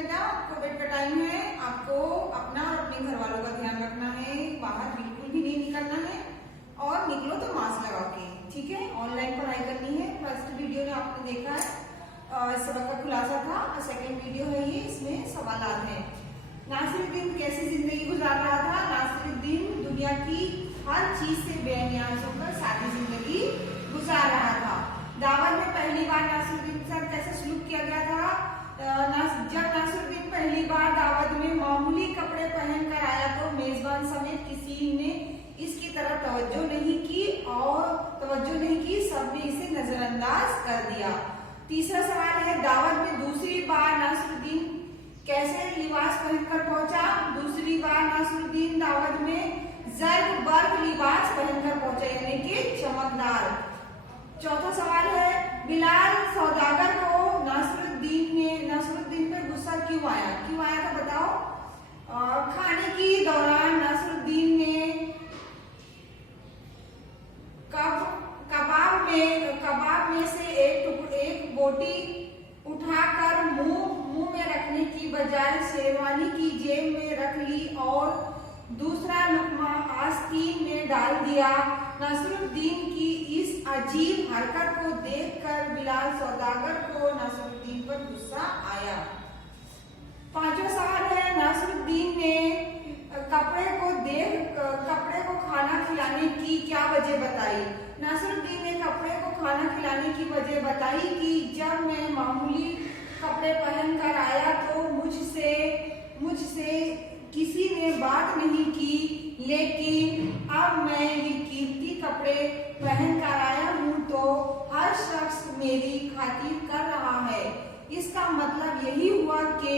बेटा, कोविड का टाइम है, आपको अपना और अपने घर वालों का ध्यान रखना है, बाहर बिल्कुल भी नहीं निकलना है और निकलो तो मास्क लगा के, ठीक है। ऑनलाइन पढ़ाई करनी है। फर्स्ट वीडियो में आपने देखा है सबक का खुलासा था, सेकंड वीडियो है ये, इसमें सवालात हैं। नासिरुद्दीन कैसी जिंदगी गुजार रहा था? नासिरुद्दीन दुनिया की हर चीज से बेनियाज होकर सादी जिंदगी गुजार रहा था। दावत में पहली बार नासिरुद्दीन के साथ कैसे सलूक किया गया था? जब नासिरुद्दीन पहली बार दावत में मामूली कपड़े पहनकर आया तो मेजबान समेत किसी ने इसकी तरफ तवज्जो नहीं की, सबने इसे नजरअंदाज कर दिया। तीसरा सवाल है, दावत में दूसरी बार नासिरुद्दीन कैसे लिबास पहनकर पहुंचा? दूसरी बार नासिरुद्दीन दावत में जर्ब बर्क लिबास पहनकर पहुंचा, यानी कि चमकदार। चौथा सवाल है, बिलाल सौदागर को नासिरुद्दीन पे गुस्सा क्यों आया था बताओ? खाने के दौरान नासिरुद्दीन ने कबाब में से एक बोटी उठाकर मुंह में रखने की बजाय शेरवानी की जेब में रख ली और दूसरा लुकमा आस्तीन में डाल दिया। नासिरुद्दीन की इस अजीब हरकत को देखकर बिलाल सौदागर को नासिरुद्दीन पर गुस्सा आया। पांचवा सवाल है, नासिरुद्दीन ने कपड़े को खाना खिलाने की क्या वजह बताई? नासिरुद्दीन ने कपड़े को खाना खिलाने की वजह बताई कि जब मैं मामूली कपड़े पहनकर आया तो मुझसे किसी ने बात नहीं की, लेकिन अब मैं ये कीमती कपड़े पहनकर आया हूँ तो हर शख्स मेरी खातिर कर रहा है। इसका मतलब यही हुआ कि